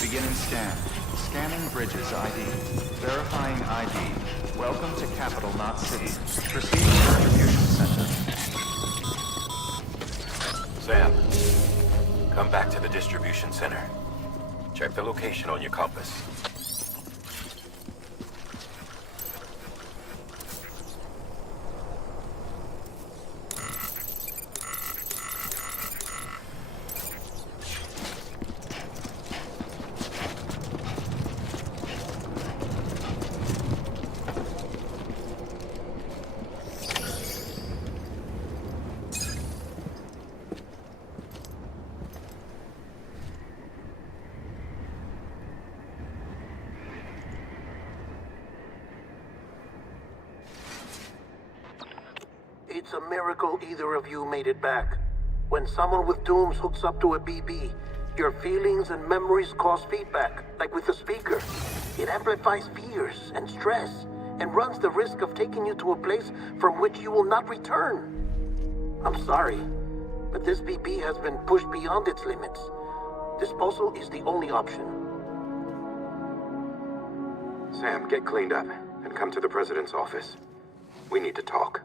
Beginning scan. Scanning Bridges ID. Verifying ID. Welcome to Capital Knot City. Proceed to Distribution Center. Sam, come back to the distribution center. Check the location on your compass. It's a miracle either of you made it back. When someone with dooms hooks up to a BB, your feelings and memories cause feedback, like with the speaker. It amplifies fears and stress, and runs the risk of taking you to a place from which you will not return. I'm sorry, but this BB has been pushed beyond its limits. Disposal is the only option. Sam, get cleaned up and come to the president's office. We need to talk.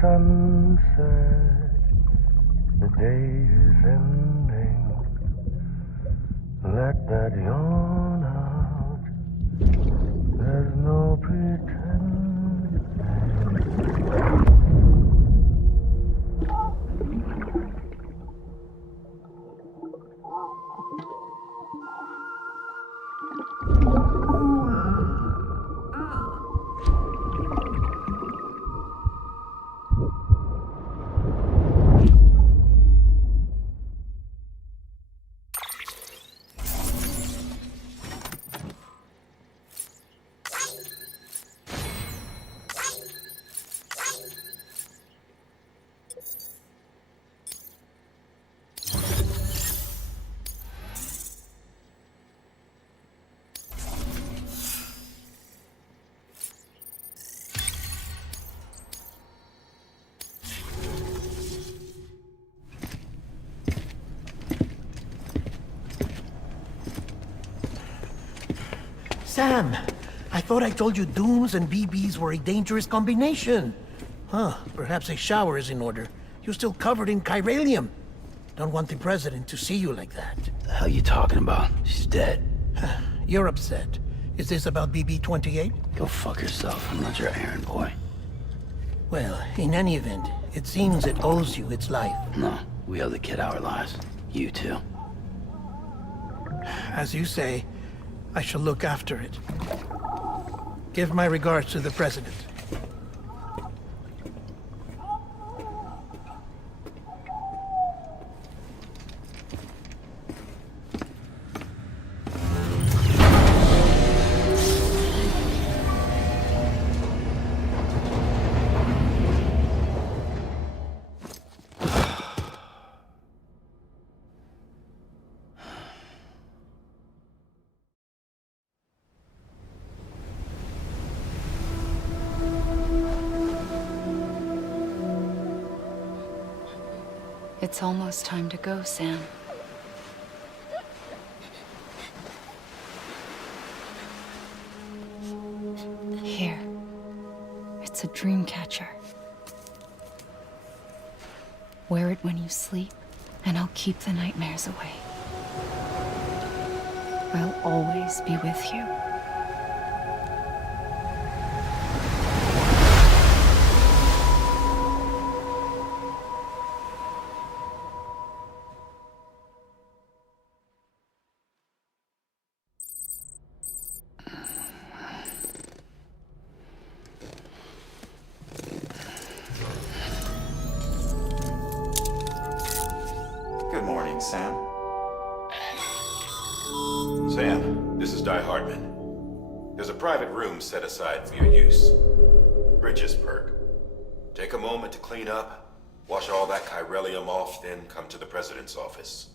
Sunset, the day is ending. Let that yawn out. There's no pretending. Sam, I thought I told you dooms and BBs were a dangerous combination. Huh, perhaps a shower is in order. You're still covered in chiralium. Don't want the president to see you like that. The hell you talking about? She's dead. You're upset. Is this about BB-28? Go fuck yourself. I'm not your errand boy. Well, in any event, it seems it owes you its life. No, we owe the kid our lives. You too. As you say, I shall look after it. Give my regards to the president. It's almost time to go, Sam. Here. It's a dream catcher. Wear it when you sleep, and I'll keep the nightmares away. I'll always be with you. Good morning, Sam. Sam, this is Di Hartman. There's a private room set aside for your use. Bridges perk. Take a moment to clean up, wash all that chiralium off, then come to the President's office.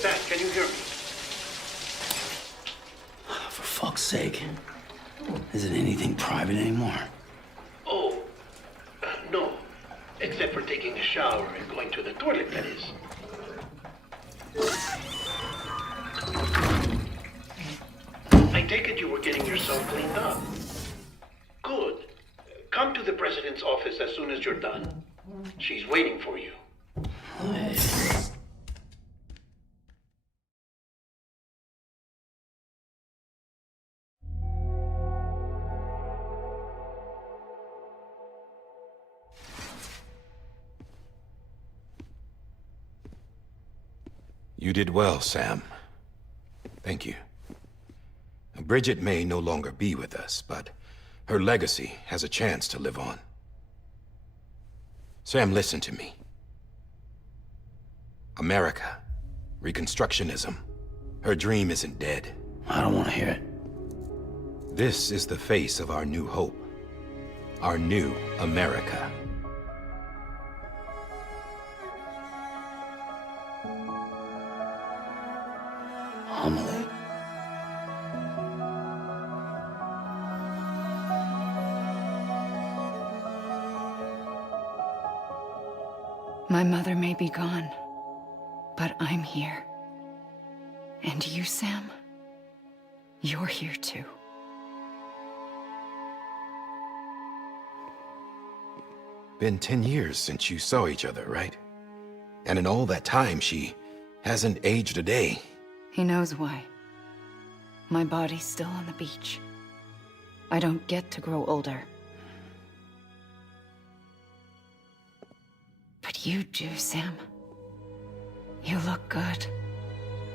Sam, can you hear me? For fuck's sake. Isn't anything private anymore? Oh, no. Except for taking a shower and going to the toilet, that is. I take it you were getting yourself cleaned up. Good. Come to the President's office as soon as you're done. She's waiting for you. You did well, Sam. Thank you. Bridget may no longer be with us, but her legacy has a chance to live on. Sam, listen to me. America, Reconstructionism, her dream isn't dead. I don't want to hear it. This is the face of our new hope. Our new America. Homily. My mother may be gone, but I'm here. And you, Sam? You're here too. Been 10 years since you saw each other, right? And in all that time, she hasn't aged a day. He knows why. My body's still on the beach. I don't get to grow older. But you do, Sam. You look good.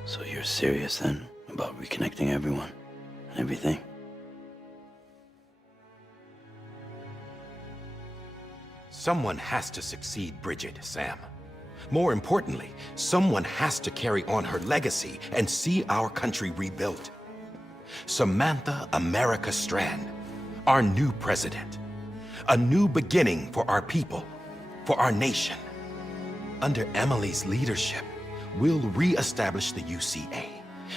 So you're serious then about reconnecting everyone and everything? Someone has to succeed Bridget, Sam. More importantly, someone has to carry on her legacy and see our country rebuilt. Samantha America Strand, our new president. A new beginning for our people, for our nation. Under Emily's leadership, we'll re-establish the UCA,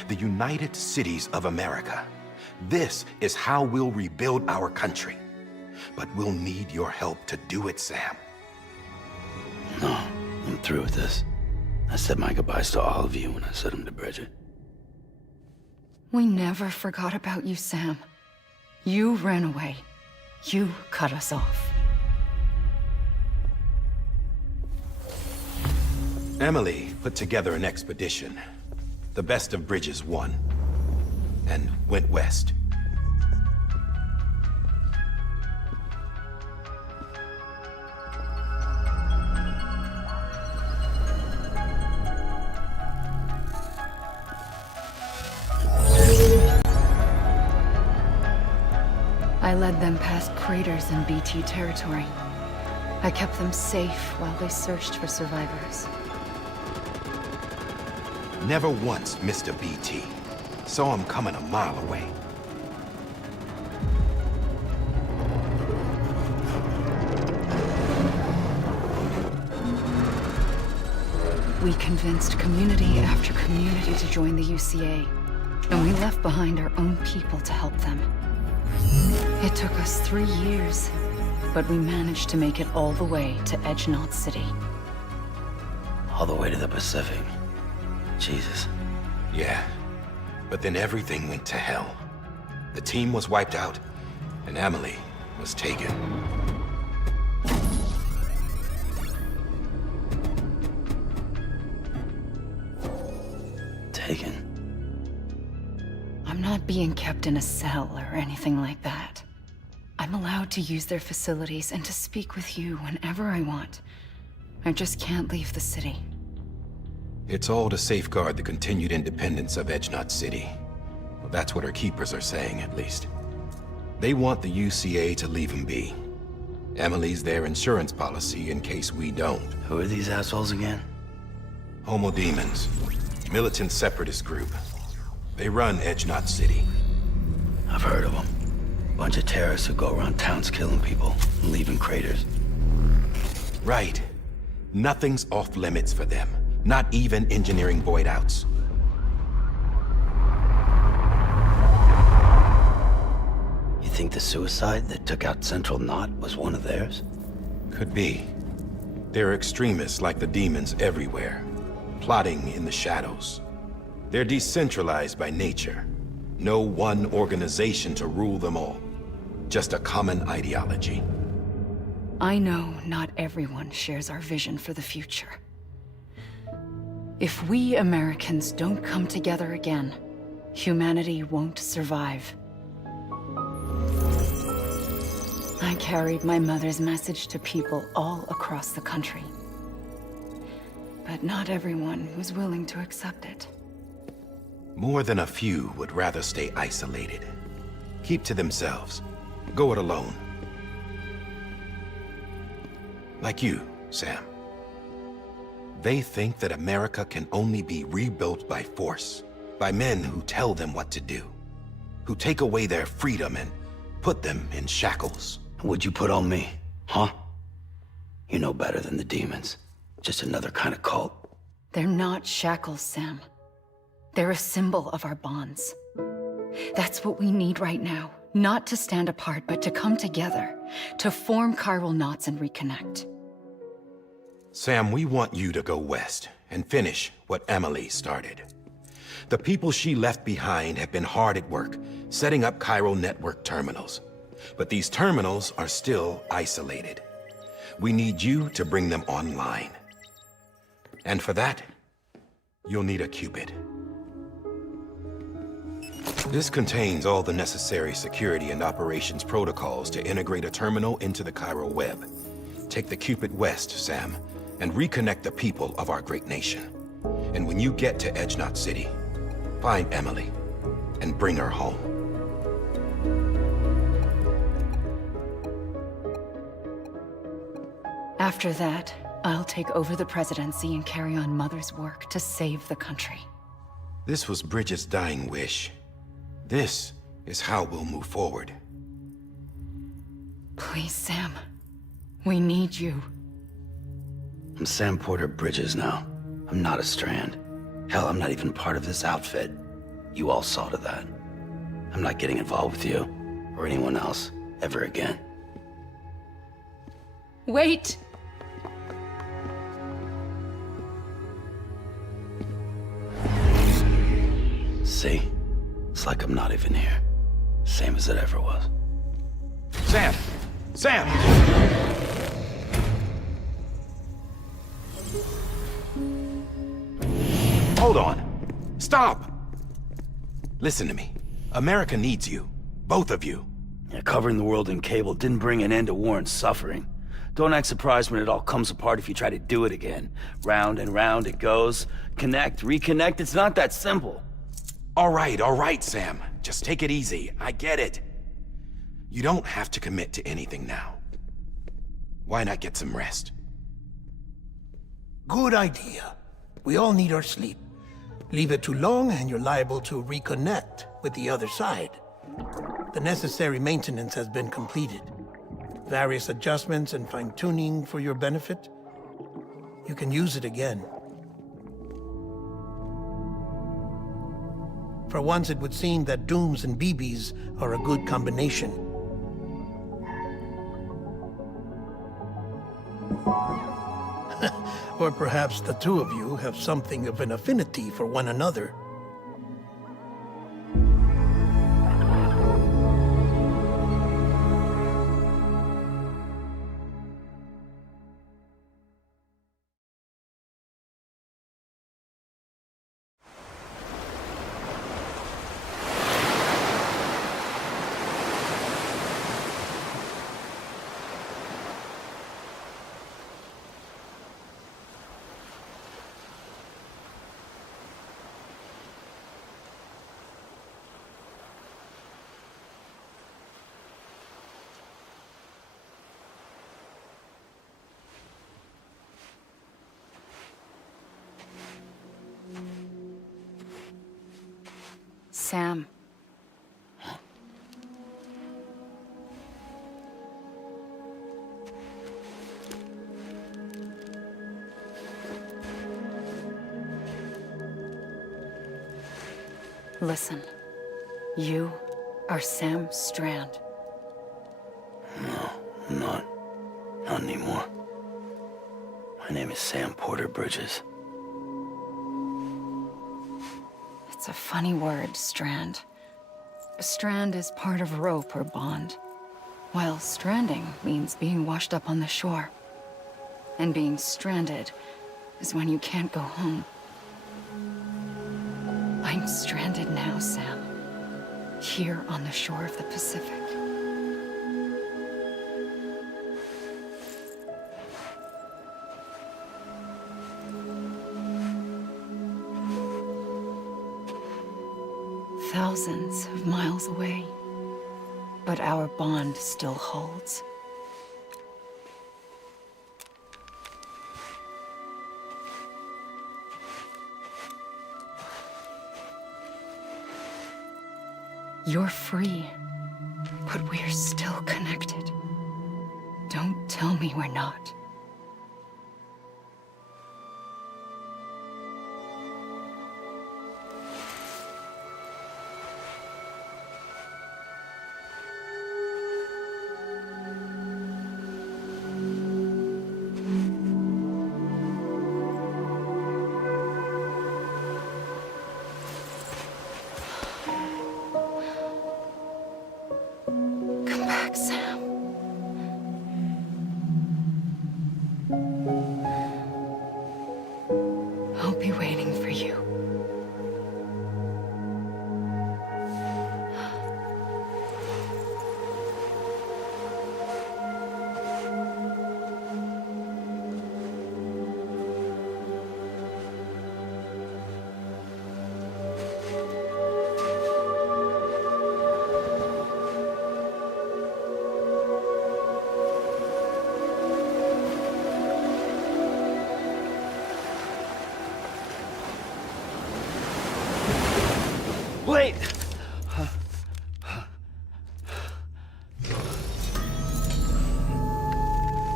the United Cities of America. This is how we'll rebuild our country. But we'll need your help to do it, Sam. No, I'm through with this. I said my goodbyes to all of you when I said them to Bridget. We never forgot about you, Sam. You ran away. You cut us off. Emily put together an expedition. The best of Bridges won, and went west. I led them past craters in BT territory. I kept them safe while they searched for survivors. Never once missed a BT. Saw him coming a mile away. We convinced community after community to join the UCA, and we left behind our own people to help them. It took us 3 years, but we managed to make it all the way to Edge-Knot City. All the way to the Pacific. Jesus. Yeah, but then everything went to hell. The team was wiped out, and Emily was taken. Taken? I'm not being kept in a cell or anything like that. I'm allowed to use their facilities and to speak with you whenever I want. I just can't leave the city. It's all to safeguard the continued independence of Edge-Knot City. Well, that's what our keepers are saying, at least. They want the UCA to leave him be. Emily's their insurance policy in case we don't. Who are these assholes again? Homo Demons. Militant separatist group. They run Edge-Knot City. I've heard of them. Bunch of terrorists who go around towns killing people and leaving craters. Right. Nothing's off limits for them. Not even engineering void-outs. You think the suicide that took out Central Knot was one of theirs? Could be. There are extremists like the demons everywhere, plotting in the shadows. They're decentralized by nature. No one organization to rule them all. Just a common ideology. I know not everyone shares our vision for the future. If we Americans don't come together again, humanity won't survive. I carried my mother's message to people all across the country. But not everyone was willing to accept it. More than a few would rather stay isolated. Keep to themselves. Go it alone. Like you, Sam. They think that America can only be rebuilt by force, by men who tell them what to do, who take away their freedom and put them in shackles. What'd you put on me, huh? You know better than the demons. Just another kind of cult. They're not shackles, Sam. They're a symbol of our bonds. That's what we need right now. Not to stand apart, but to come together, to form chiral knots and reconnect. Sam, we want you to go west and finish what Emily started. The people she left behind have been hard at work, setting up chiral network terminals. But these terminals are still isolated. We need you to bring them online. And for that, you'll need a Cupid. This contains all the necessary security and operations protocols to integrate a terminal into the chiral web. Take the Cupid west, Sam, and reconnect the people of our great nation. And when you get to Edge-Knot City, find Emily and bring her home. After that, I'll take over the presidency and carry on Mother's work to save the country. This was Bridget's dying wish. This is how we'll move forward. Please, Sam. We need you. I'm Sam Porter Bridges now. I'm not a Strand. Hell, I'm not even part of this outfit. You all saw to that. I'm not getting involved with you, or anyone else, ever again. Wait! See? It's like I'm not even here. Same as it ever was. Sam! Sam! Hold on. Stop! Listen to me. America needs you. Both of you. Yeah, covering the world in cable didn't bring an end to war and suffering. Don't act surprised when it all comes apart if you try to do it again. Round and round it goes. Connect, reconnect, it's not that simple. All right, Sam. Just take it easy. I get it. You don't have to commit to anything now. Why not get some rest? Good idea. We all need our sleep. Leave it too long and you're liable to reconnect with the other side. The necessary maintenance has been completed. Various adjustments and fine-tuning for your benefit. You can use it again. For once, it would seem that Dooms and BBs are a good combination. Or perhaps the two of you have something of an affinity for one another. Sam. Listen. You are Sam Strand. No, I'm not. Not anymore. My name is Sam Porter Bridges. It's a funny word, Strand. A strand is part of rope or bond, while stranding means being washed up on the shore. And being stranded is when you can't go home. I'm stranded now, Sam. Here on the shore of the Pacific. Thousands of miles away, but our bond still holds. You're free, but we're still connected. Don't tell me we're not. Come back, Sam. Wait!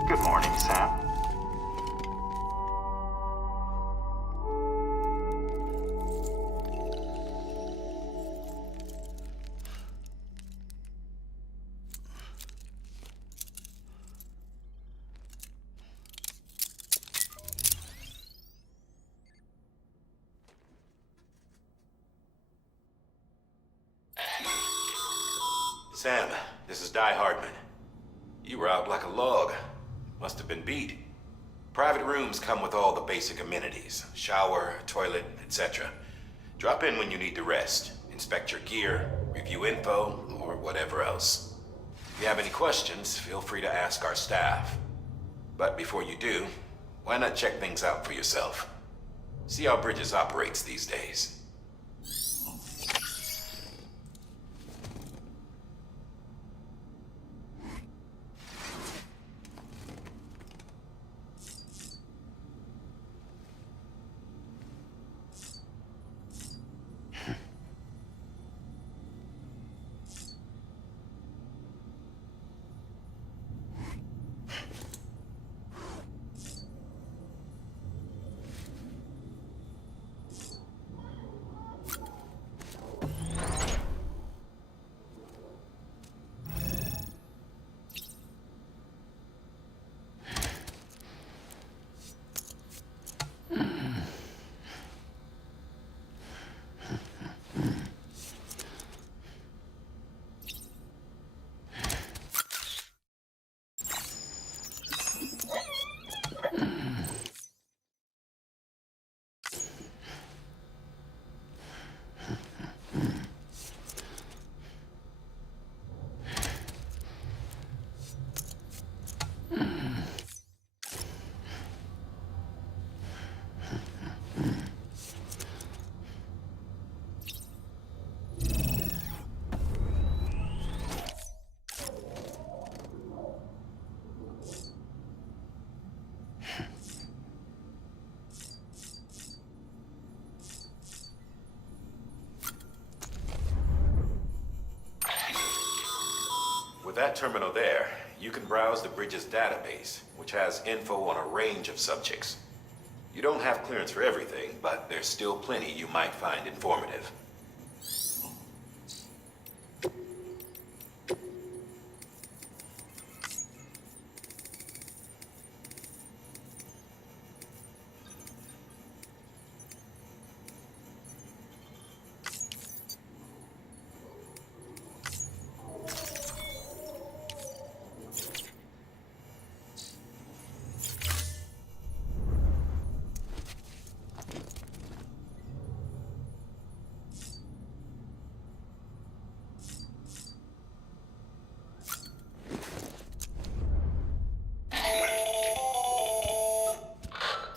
Good morning, Sam. Sam, this is Di Hardman. You were out like a log. Must have been beat. Private rooms come with all the basic amenities. Shower, toilet, etc. Drop in when you need to rest. Inspect your gear, review info, or whatever else. If you have any questions, feel free to ask our staff. But before you do, why not check things out for yourself? See how Bridges operates these days. With that terminal there, you can browse the Bridges database, which has info on a range of subjects. You don't have clearance for everything, but there's still plenty you might find informative.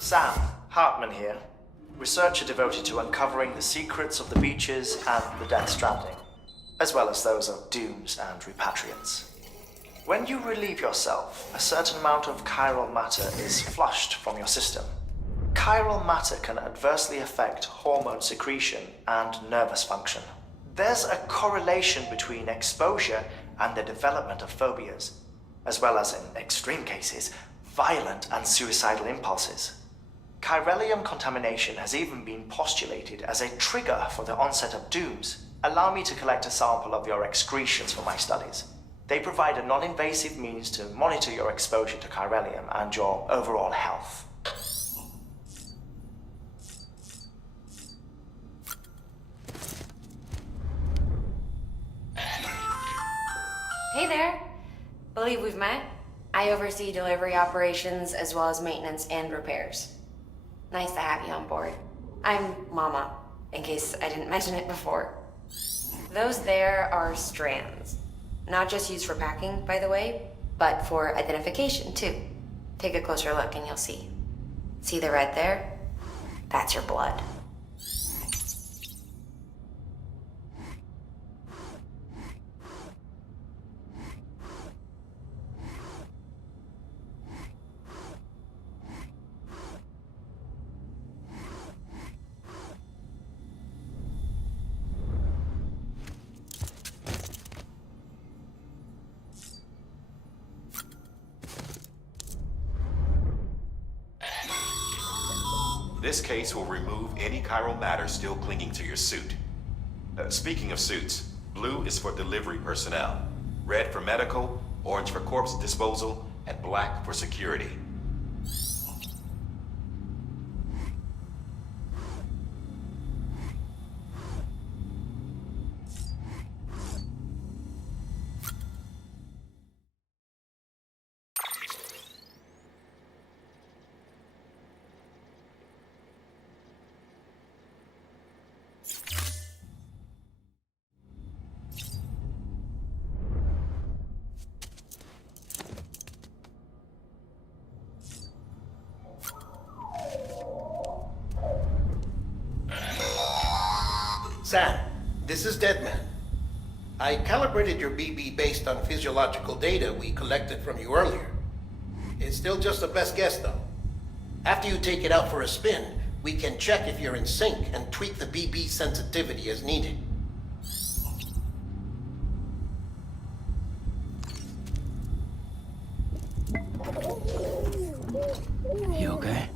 Sam, Hartman here. Researcher devoted to uncovering the secrets of the beaches and the Death Stranding, as well as those of dooms and repatriants. When you relieve yourself, a certain amount of chiral matter is flushed from your system. Chiral matter can adversely affect hormone secretion and nervous function. There's a correlation between exposure and the development of phobias, as well as, in extreme cases, violent and suicidal impulses. Chiralium contamination has even been postulated as a trigger for the onset of dooms. Allow me to collect a sample of your excretions for my studies. They provide a non-invasive means to monitor your exposure to chiralium and your overall health. Hey there. Believe we've met. I oversee delivery operations as well as maintenance and repairs. Nice to have you on board. I'm Mama, in case I didn't mention it before. Those there are strands. Not just used for packing, by the way, but for identification too. Take a closer look and you'll see. See the red there? That's your blood. This case will remove any chiral matter still clinging to your suit. Speaking of suits, blue is for delivery personnel, red for medical, orange for corpse disposal, and black for security. Sam, this is Deadman. I calibrated your BB based on physiological data we collected from you earlier. It's still just a best guess, though. After you take it out for a spin, we can check if you're in sync and tweak the BB sensitivity as needed. You okay?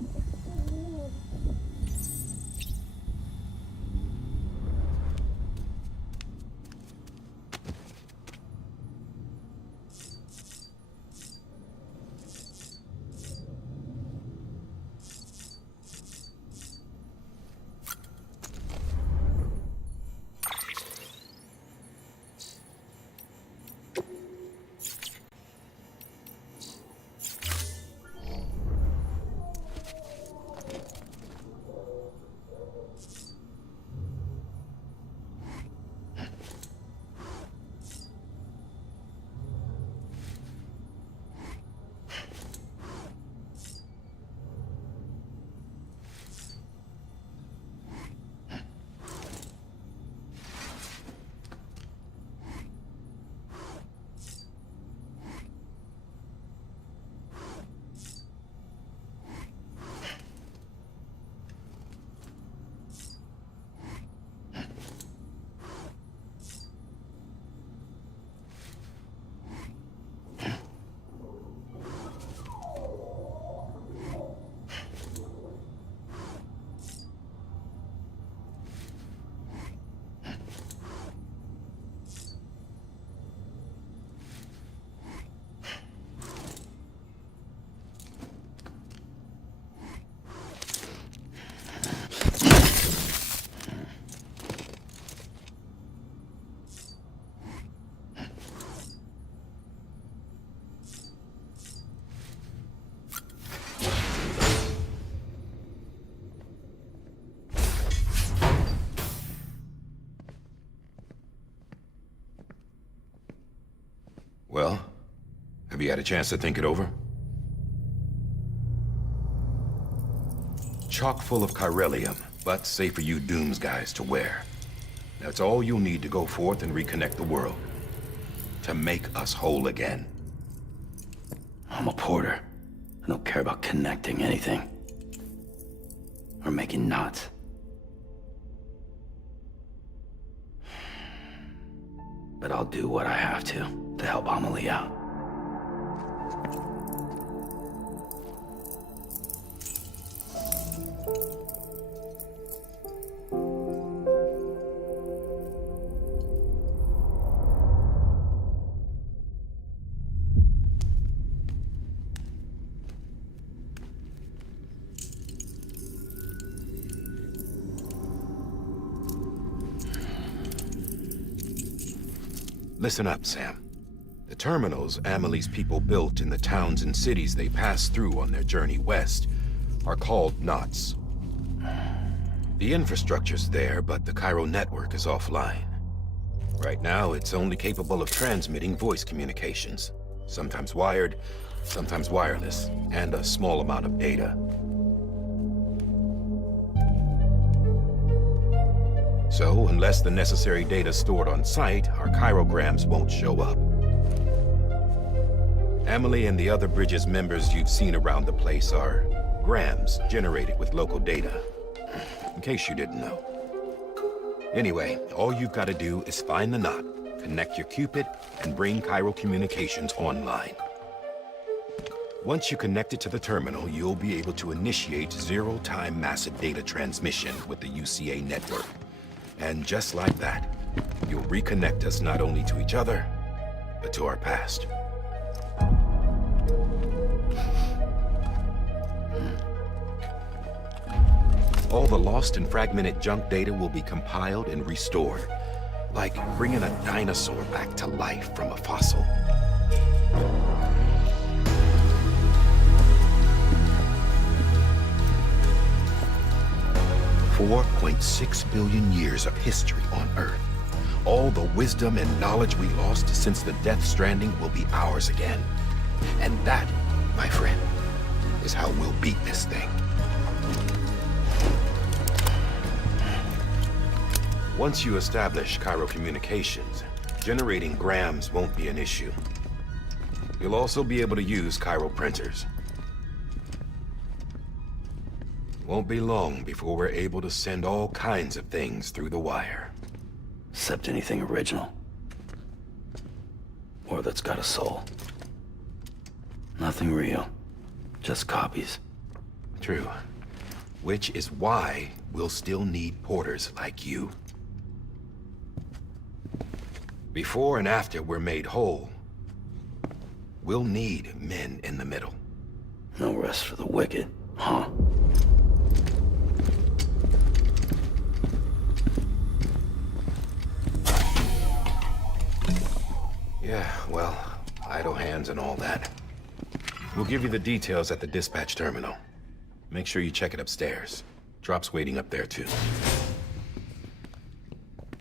Well, have you had a chance to think it over? Chock full of chiralium, but safe for you Dooms guys to wear. That's all you'll need to go forth and reconnect the world. To make us whole again. I'm a porter. I don't care about connecting anything. Or making knots. But I'll do what I have to help Amelie out. Listen up, Sam. The terminals Amelie's people built in the towns and cities they passed through on their journey west are called knots. The infrastructure's there, but the chiral network is offline. Right now, it's only capable of transmitting voice communications. Sometimes wired, sometimes wireless, and a small amount of data. So, unless the necessary data's stored on site, our chirograms won't show up. Amelie and the other Bridges members you've seen around the place are grams generated with local data. In case you didn't know. Anyway, all you've got to do is find the knot, connect your Cupid, and bring chiral communications online. Once you connect it to the terminal, you'll be able to initiate zero-time massive data transmission with the UCA network. And just like that, you'll reconnect us not only to each other, but to our past. All the lost and fragmented junk data will be compiled and restored, like bringing a dinosaur back to life from a fossil. $4.6 billion years of history on Earth. All the wisdom and knowledge we lost since the Death Stranding will be ours again. And that, my friend, is how we'll beat this thing. Once you establish Cairo communications, generating grams won't be an issue. You'll also be able to use Cairo printers. Won't be long before we're able to send all kinds of things through the wire. Except anything original. Or that's got a soul. Nothing real. Just copies. True. Which is why we'll still need porters like you. Before and after we're made whole, we'll need men in the middle. No rest for the wicked, huh? Yeah, well, idle hands and all that. We'll give you the details at the dispatch terminal. Make sure you check it upstairs. Drop's waiting up there, too.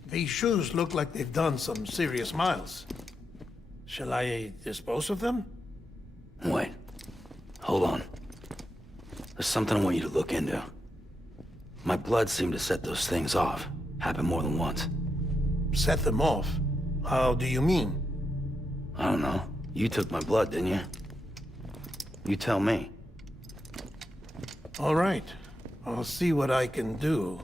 These shoes look like they've done some serious miles. Shall I dispose of them? Wait. Hold on. There's something I want you to look into. My blood seemed to set those things off. Happened more than once. Set them off? How do you mean? I don't know. You took my blood, didn't you? You tell me. All right. I'll see what I can do.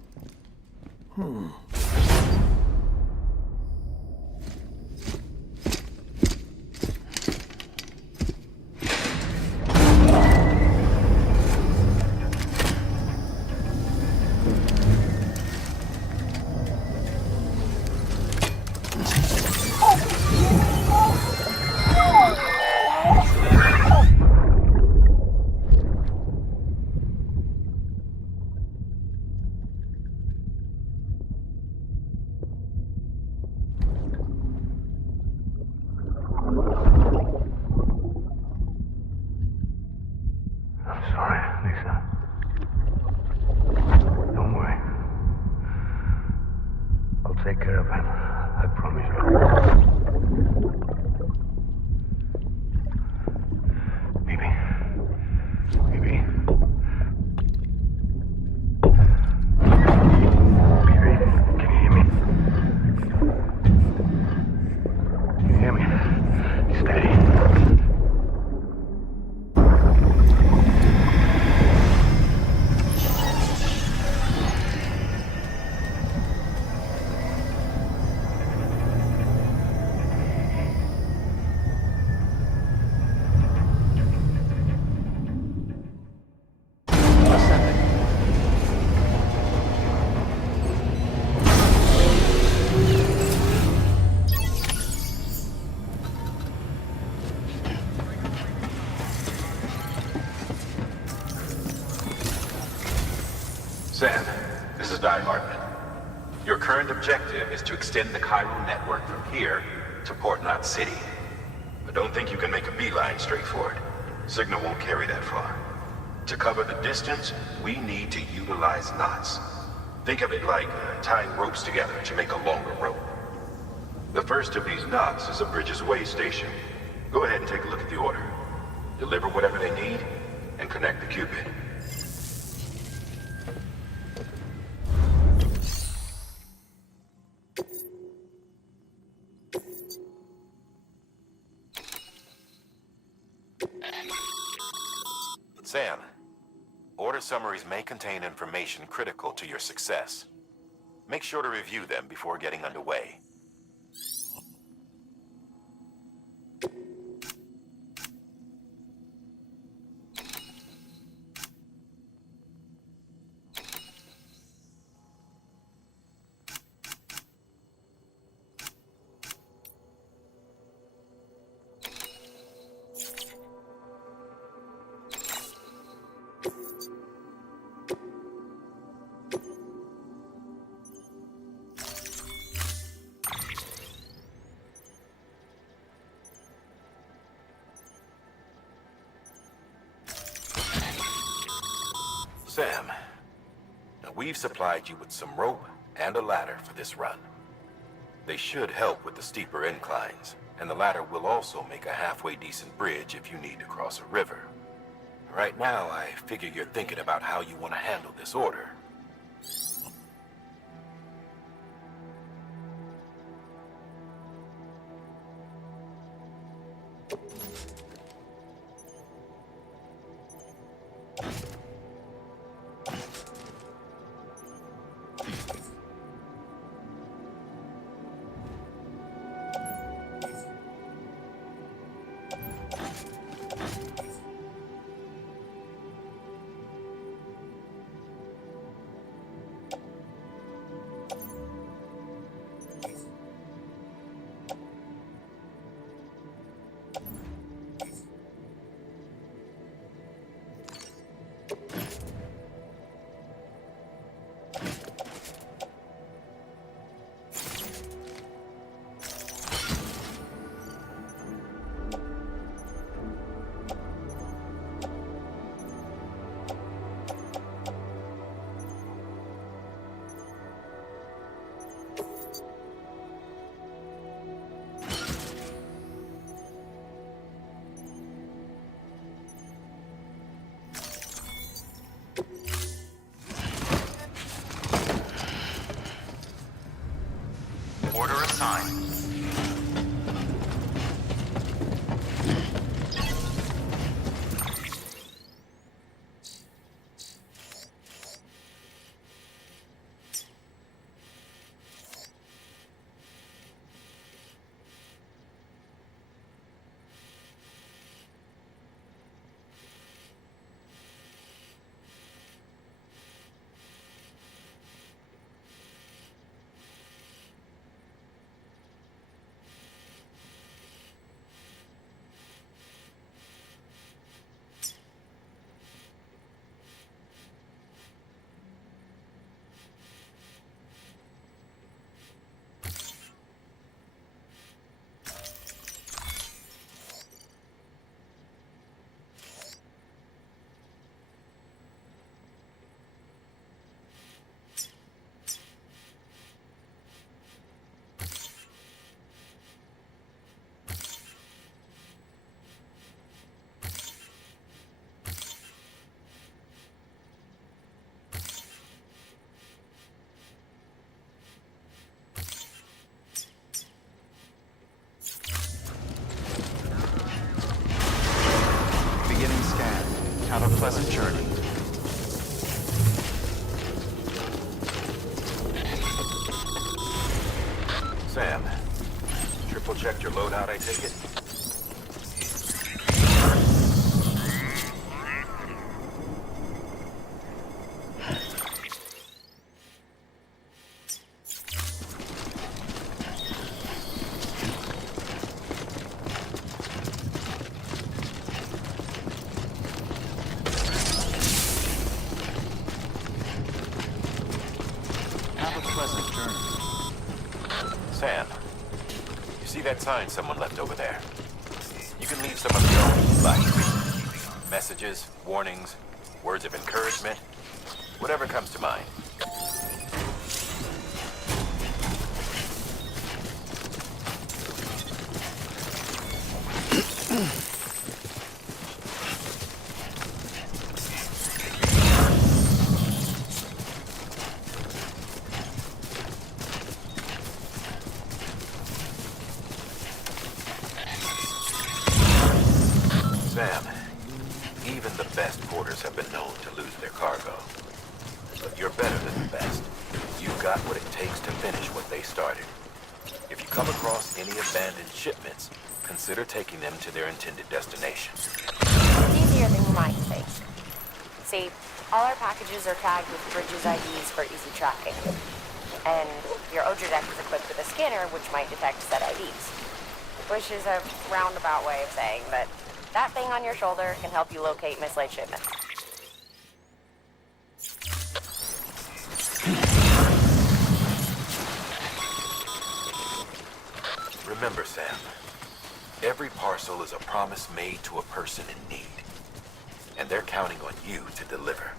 I'm sorry, Lisa. Don't worry. I'll take care of him. I promise you. Baby. Baby. Baby, can you hear me? Can you hear me? Steady. Sam, this is Hartman. Your current objective is to extend the Cairo network from here to Port Knot City. But don't think you can make a beeline straight for it. Signal won't carry that far. To cover the distance, we need to utilize knots. Think of it like tying ropes together to make a longer rope. The first of these knots is a Bridges Way station. Go ahead and take a look at the order. Deliver whatever they need, and connect the Cupid. Sam, order summaries may contain information critical to your success. Make sure to review them before getting underway. Sam, now we've supplied you with some rope and a ladder for this run. They should help with the steeper inclines, and the ladder will also make a halfway decent bridge if you need to cross a river. Right now, I figure you're thinking about how you want to handle this order. Order assigned. Beginning scan. Have a pleasant journey. Sam, triple checked your loadout, I take it? Have a pleasant journey. Sam, you see that sign someone left over there? You can leave some of your own, like messages, warnings, words of encouragement, whatever comes to mind. Sam, even the best porters have been known to lose their cargo. But you're better than the best. You've got what it takes to finish what they started. If you come across any abandoned shipments, consider taking them to their intended destination. It's easier than you might think. See, all our packages are tagged with Bridges IDs for easy tracking. And your Odra deck is equipped with a scanner which might detect said IDs. Which is a roundabout way of saying that that thing on your shoulder can help you locate mislaid shipments. Remember, Sam, every parcel is a promise made to a person in need. And they're counting on you to deliver.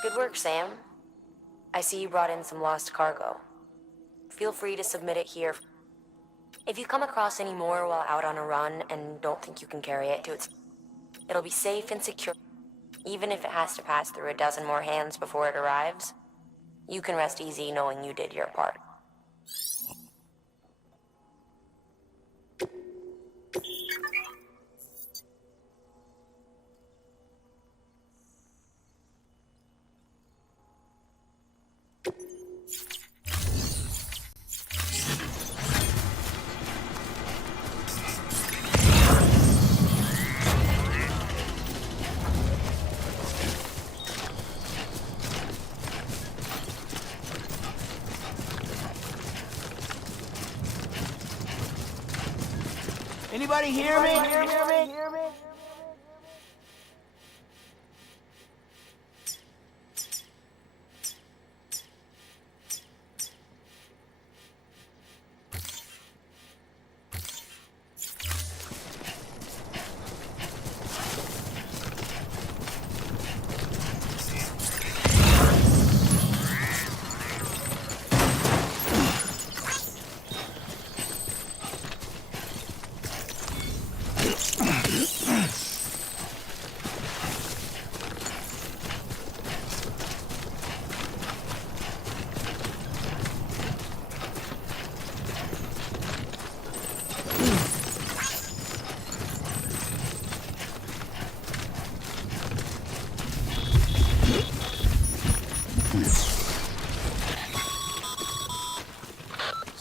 Good work, Sam. I see you brought in some lost cargo. Feel free to submit it here. If you come across any more while out on a run and don't think you can carry it to its... It'll be safe and secure. Even if it has to pass through a dozen more hands before it arrives, you can rest easy knowing you did your part. Anybody hear me?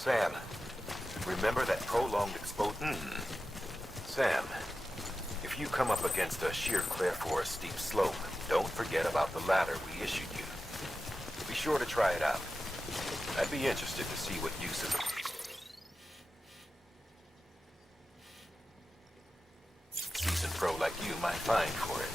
Sam, remember that prolonged explosion? Sam, if you come up against a sheer cliff or a steep slope, don't forget about the ladder we issued you. Be sure to try it out. I'd be interested to see what use of it. Seasoned pro like you might find for it.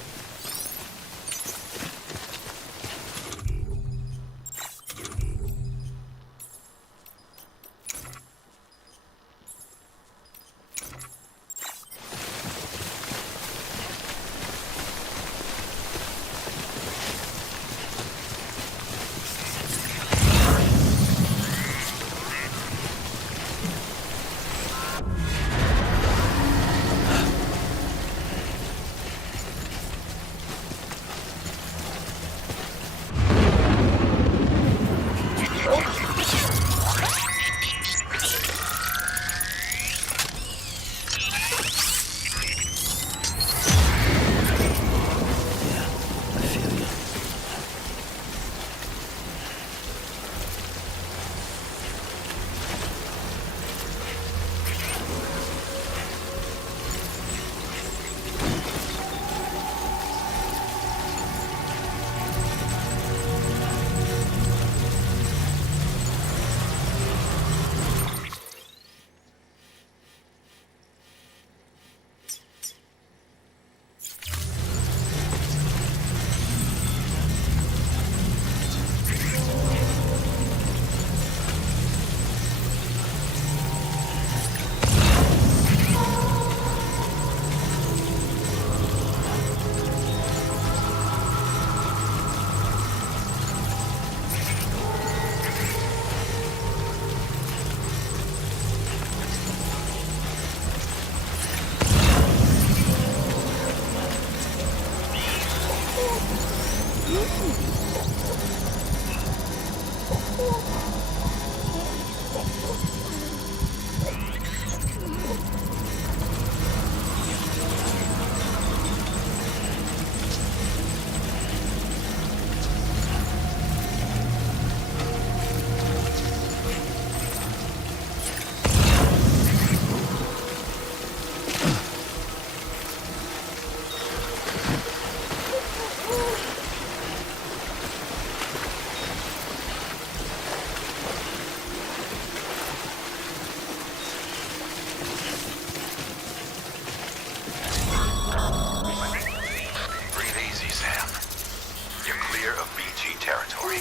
clear of BG territory.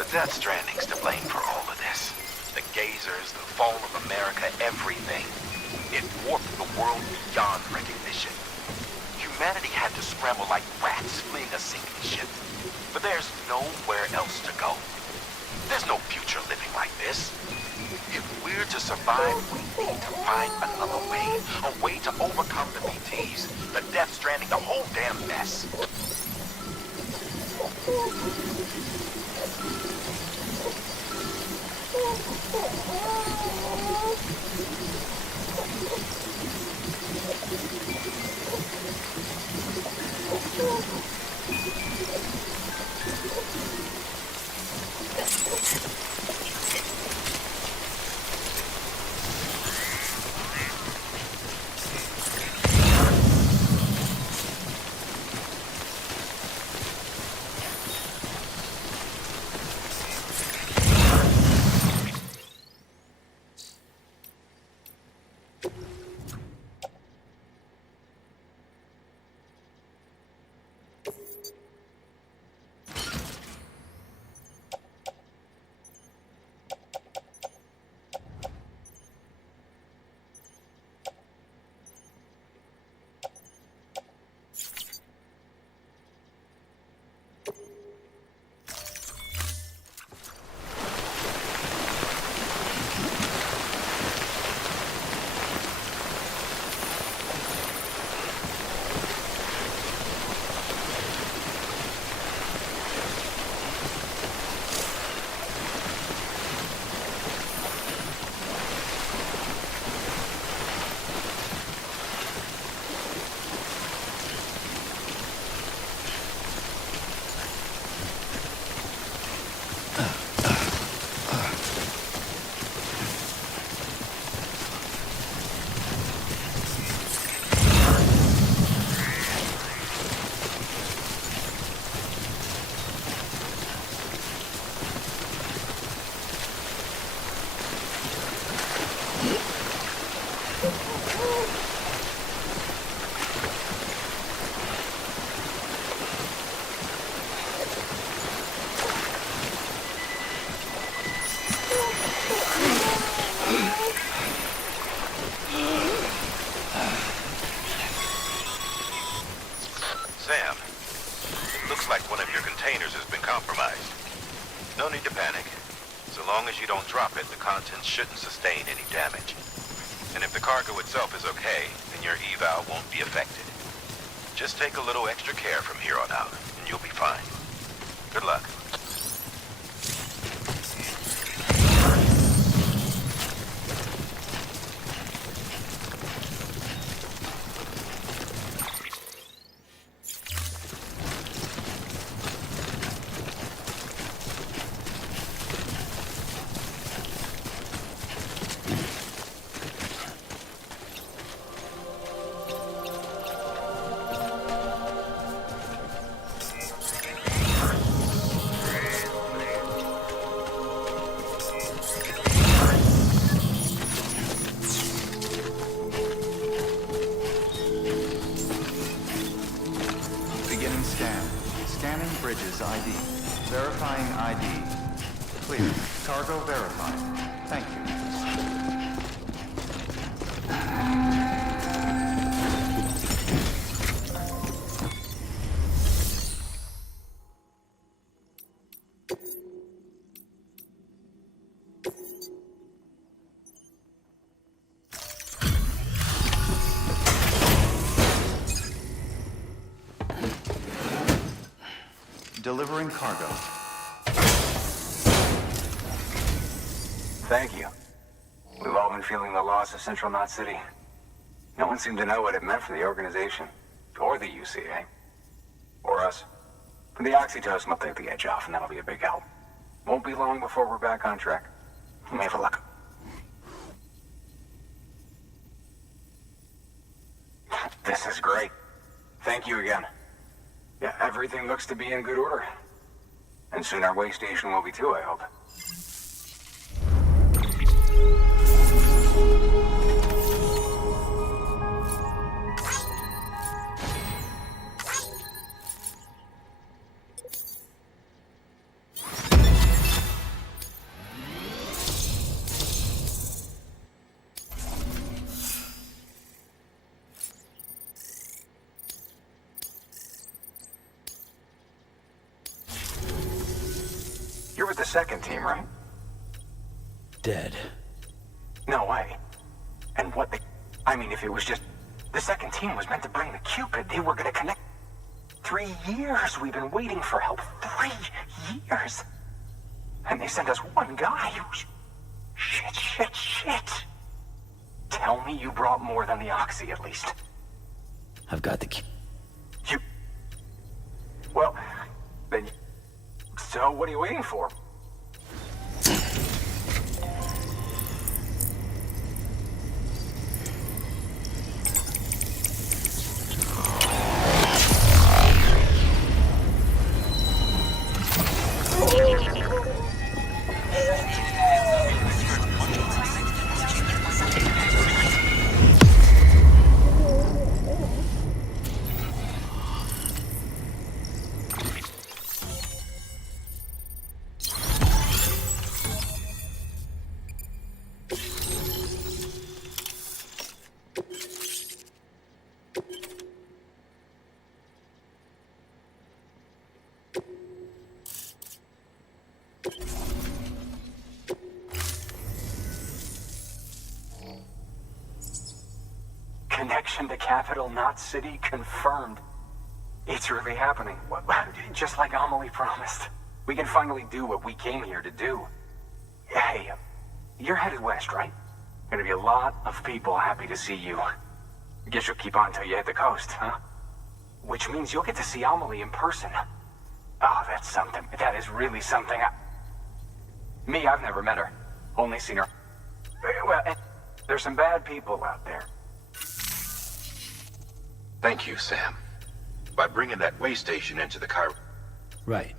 The Death Stranding's to blame for all of this. The gazers, the fall of America, everything. It warped the world beyond recognition. Humanity had to scramble like rats fleeing a sinking ship. But there's nowhere else to go. There's no future living like this. If we're to survive, we need to find another way. A way to overcome the BTs, the Death Stranding, the whole damn mess. Sam, looks like one of your containers has been compromised. No need to panic. So long as you don't drop it, the contents shouldn't sustain any damage. And if the cargo itself is okay, then your eval won't be affected. Just take a little extra care from here on out, and you'll be fine. Good luck. Beginning scan. Scanning bridges ID. Verifying ID. Clear. Cargo verified. Thank you. Delivering cargo. Thank you. We've all been feeling the loss of Central Knot City. No one seemed to know what it meant for the organization, or the UCA, or us. For the oxytocin will take the edge off, and that'll be a big help. Won't be long before we're back on track. We may have a luck. This is great. Thank you again. Yeah, everything looks to be in good order. And soon our way station will be too, I hope. the second team, right? Dead. No way. And what the... I mean, if it was just... The second team was meant to bring the Cupid. They were gonna connect... 3 years we've been waiting for help. 3 years. And they sent us one guy. Shit. Tell me you brought more than the Oxy, at least. I've got the key. You... Well, then... So what are you waiting for? Connection to Capital Knot City confirmed. It's really happening. Just like Amelie promised. We can finally do what we came here to do. Hey, you're headed west, right? Gonna be a lot of people happy to see you. Guess you'll keep on till you hit the coast, huh? Which means you'll get to see Amelie in person. Oh, that's something. That is really something. Me, I've never met her. Only seen her. Well, there's some bad people out there. Thank you, Sam. By bringing that way station into the Right.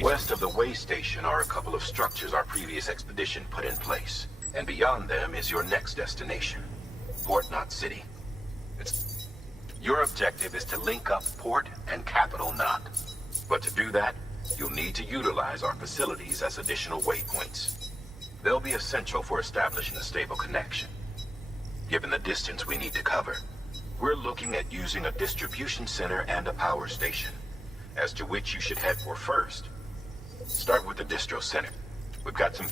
West of the way station are a couple of structures our previous expedition put in place. And beyond them is your next destination, Port Knot City. Your objective is to link up Port and Capital Knot. But to do that, you'll need to utilize our facilities as additional waypoints. They'll be essential for establishing a stable connection. Given the distance we need to cover, we're looking at using a distribution center and a power station, as to which you should head for first. Start with the distro center. We've got some...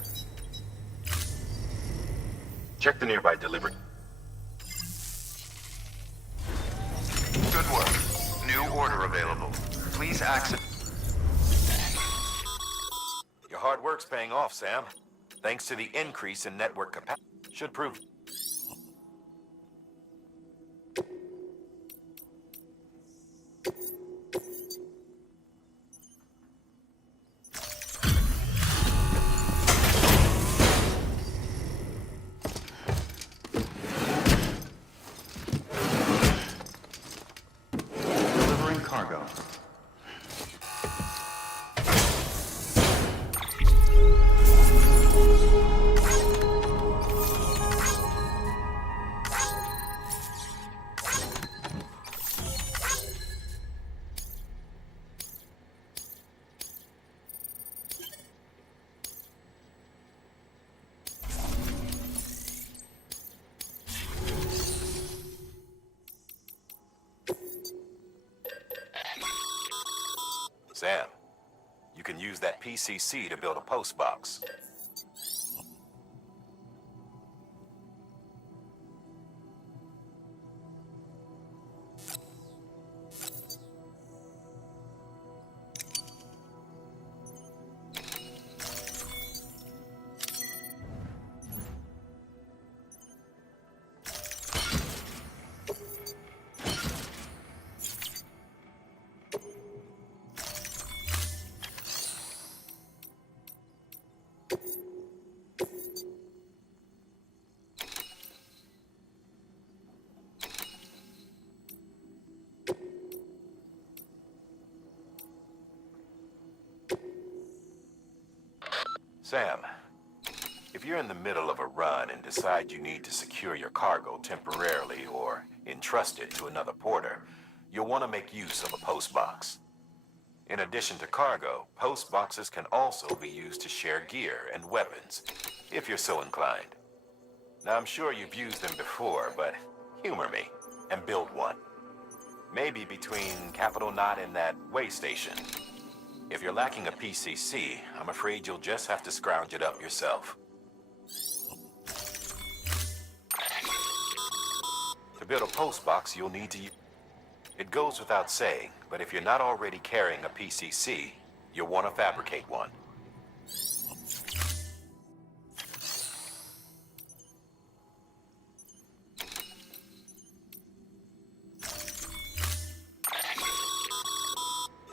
Check the nearby delivery. Good work. New order available. Please access... Your hard work's paying off, Sam. Thanks to the increase in network capacity. Should prove... Delivering cargo. Sam, you can use that PCC to build a post box. Sam, if you're in the middle of a run and decide you need to secure your cargo temporarily or entrust it to another porter, you'll want to make use of a post box. In addition to cargo, post boxes can also be used to share gear and weapons, if you're so inclined. Now, I'm sure you've used them before, but humor me and build one. Maybe between Capital Knot and that way station. If you're lacking a PCC, I'm afraid you'll just have to scrounge it up yourself. To build a post box, you'll need to... It goes without saying, but if you're not already carrying a PCC, you'll want to fabricate one.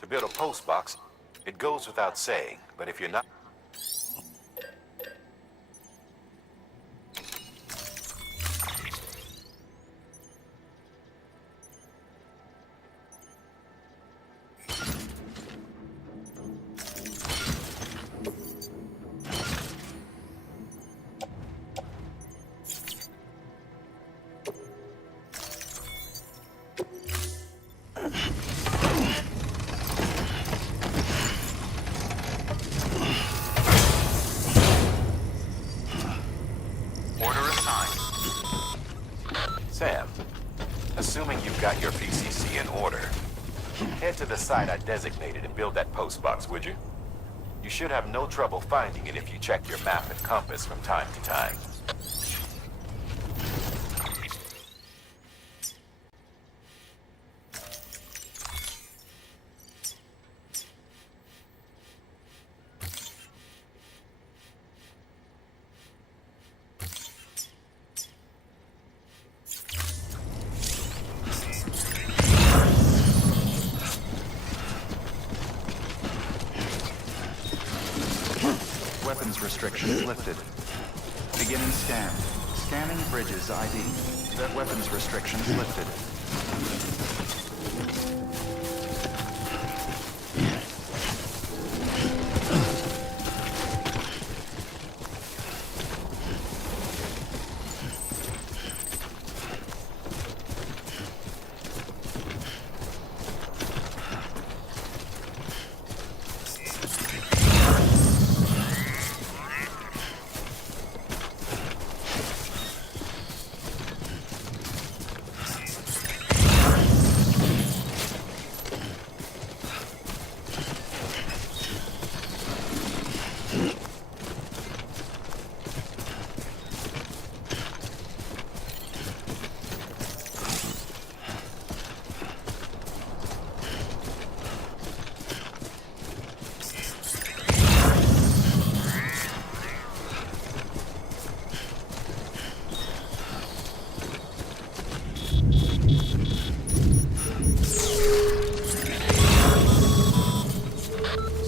To build a post box, it goes without saying, but if you're not... Sam, assuming you've got your PCC in order, head to the site I designated and build that post box, would you? You should have no trouble finding it if you check your map and compass from time to time. Weapons restrictions lifted. Beginning scan. Scanning Bridges ID. That weapons restrictions lifted.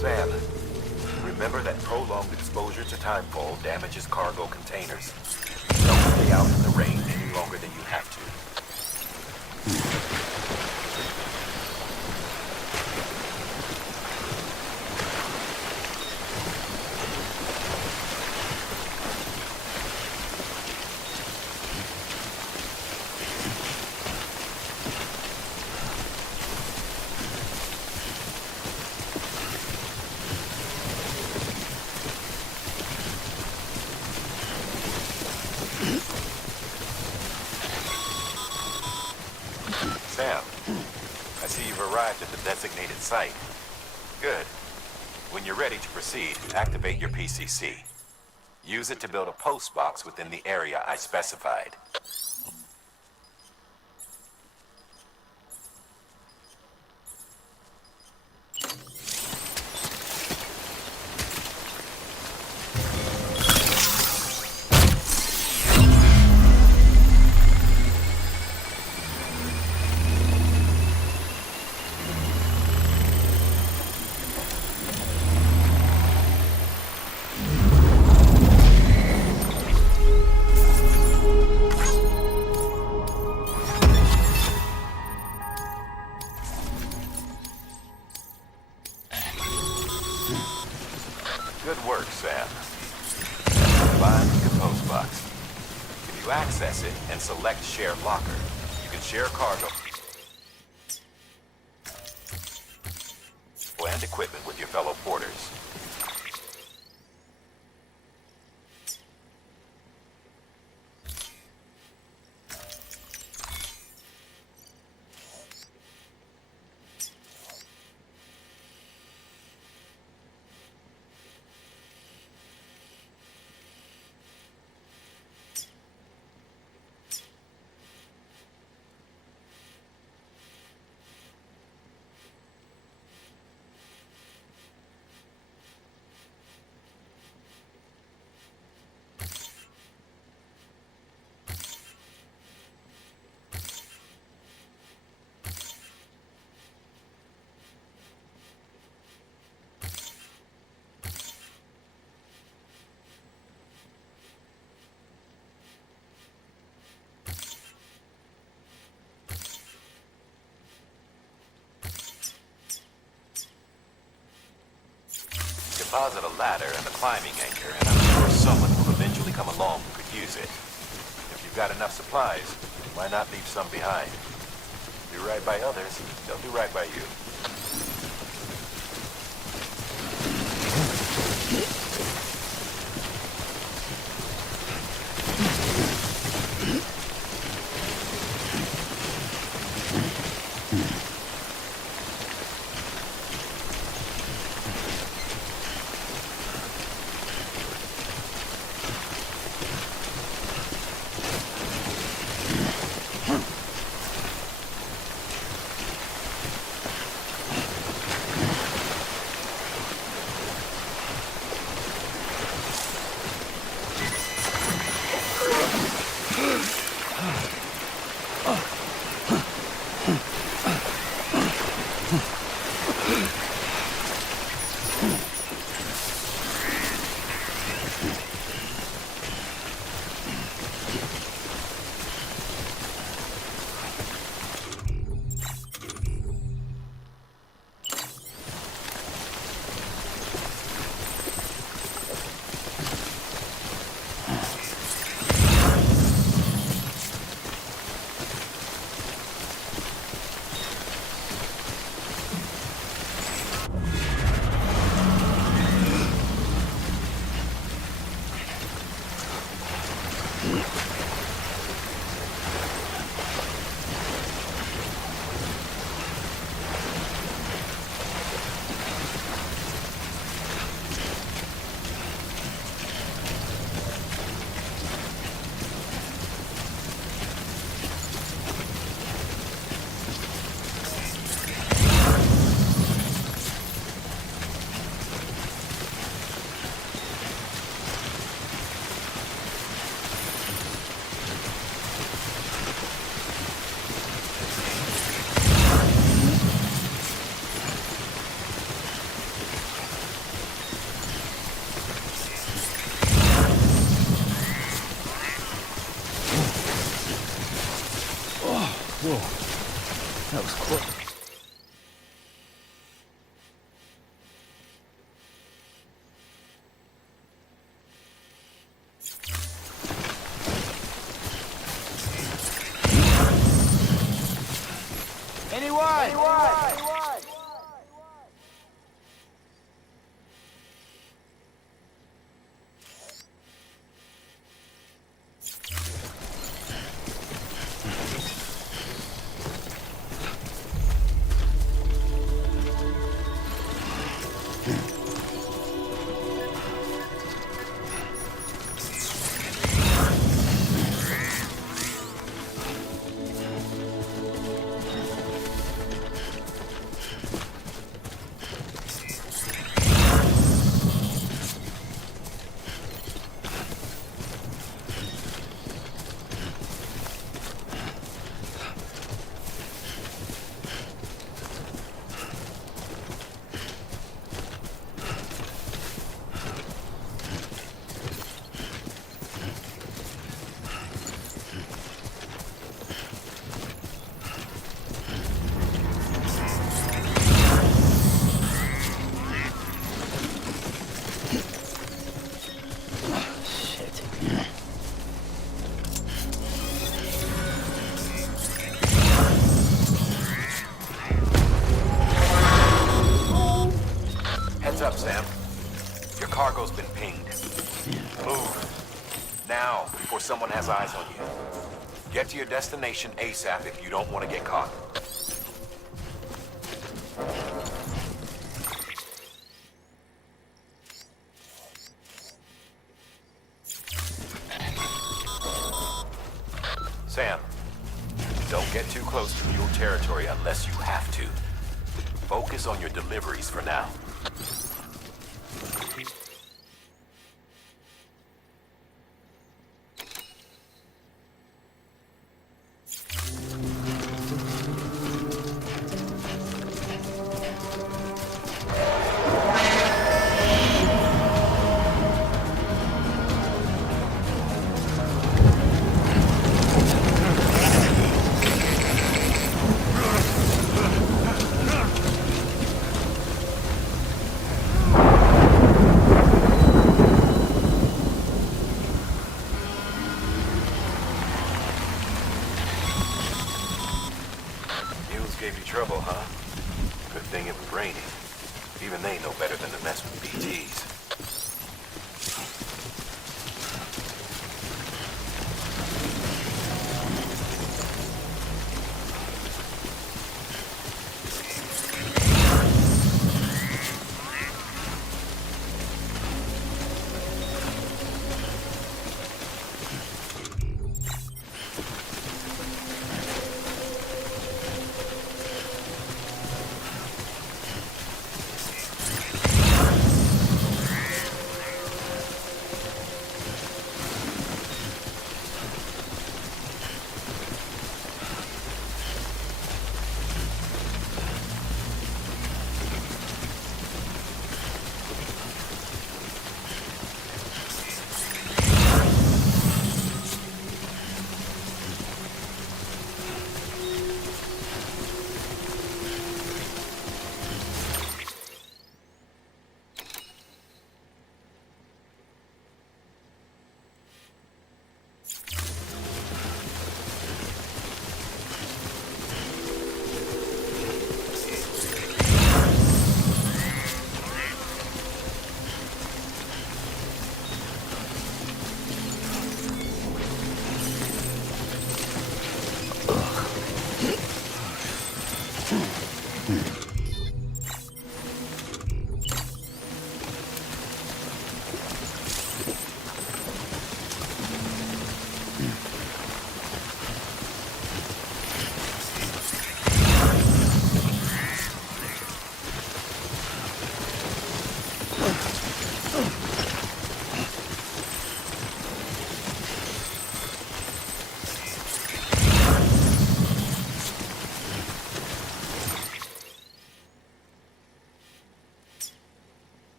Sam, remember that prolonged exposure to timefall damages cargo containers. Don't stay out in the rain any longer than you have to. Sam, I see you've arrived at the designated site. Good. When you're ready to proceed, activate your PCC. Use it to build a post box within the area I specified. Good work, Sam. Find the post box. If you access it and select Share Locker, you can share cargo and equipment with your fellow porters. Deposit a ladder and a climbing anchor, and I'm sure someone will eventually come along who could use it. If you've got enough supplies, why not leave some behind? Do right by others, they'll do right by you. That was close. Heads up, Sam. Your cargo's been pinged. Move. Now, before someone has eyes on you. Get to your destination ASAP if you don't want to get caught. Sam, don't get too close to mule territory unless you have to. Focus on your deliveries for now. gave you trouble, huh? Good thing it was raining. Even they know better than to mess with BTs.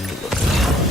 you to look at.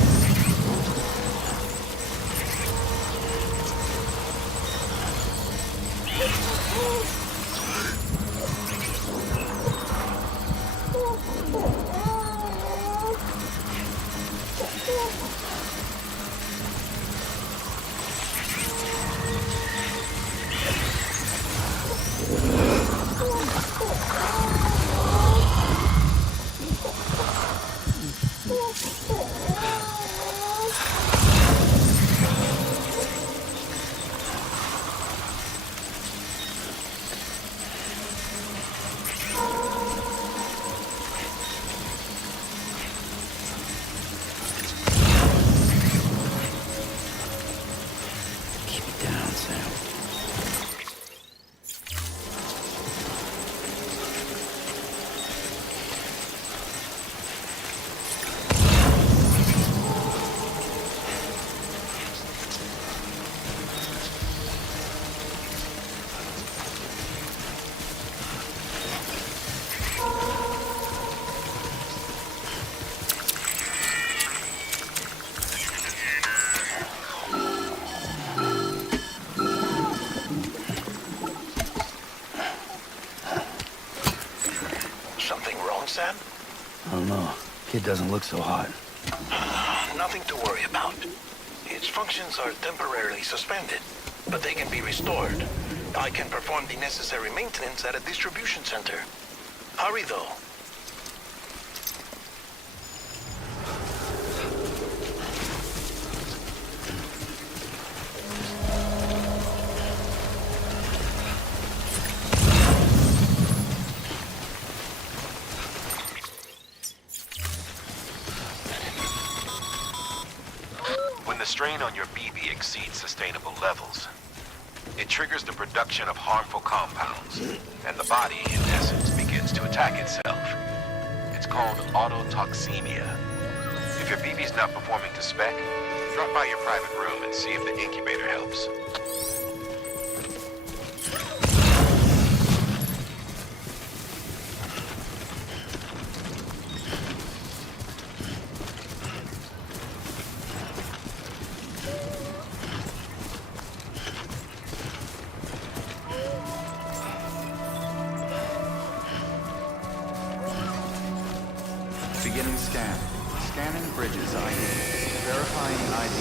It doesn't look so hot. Nothing to worry about. Its functions are temporarily suspended, but they can be restored. I can perform the necessary maintenance at a distribution center. Hurry, though. When the strain on your BB exceeds sustainable levels, it triggers the production of harmful compounds, and the body, in essence, begins to attack itself. It's called autotoxemia. If your BB's not performing to spec, drop by your private room and see if the incubator helps. Beginning scan. Scanning bridges ID. Verifying ID.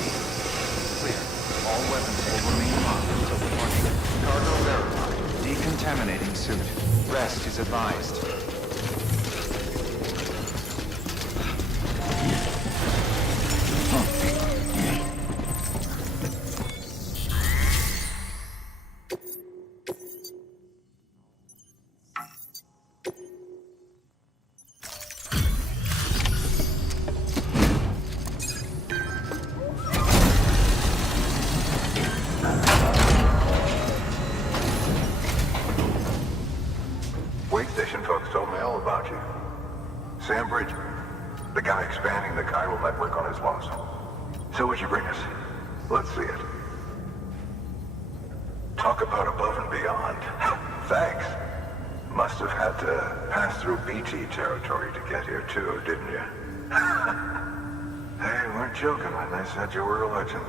Clear. All weapons will remain locked until morning. Cargo verified. Decontaminating suit. Rest is advised. Wait station folks told me all about you. Sam Bridge, the guy expanding the chiral network on his loss. So what'd you bring us? Let's see it. Talk about above and beyond. Thanks. Must have had to pass through BT territory to get here too, didn't you? They weren't joking when they said you were a legend.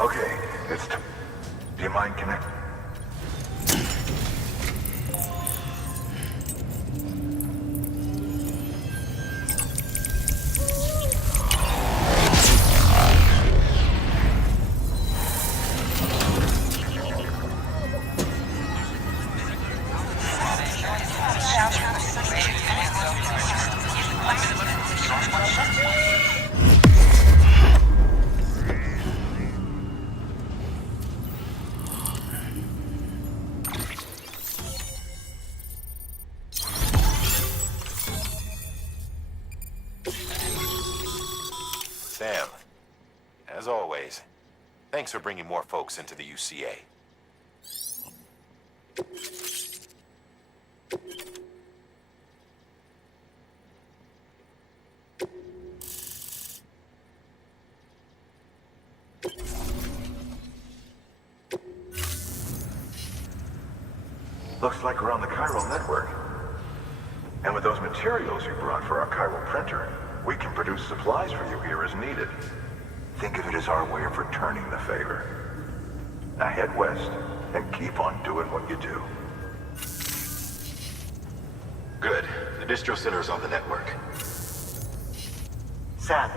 Okay, do you mind connecting? Sam, as always, thanks for bringing more folks into the UCA. Looks like we're on the chiral network. And with those materials you brought for our chiral printer, we can produce supplies for you here as needed. Think of it as our way of returning the favor. Now head west and keep on doing what you do. Good. The distro center's on the network. Sam,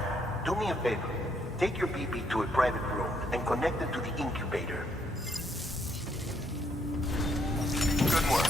do me a favor. Take your BB to a private room and connect it to the incubator. Good work.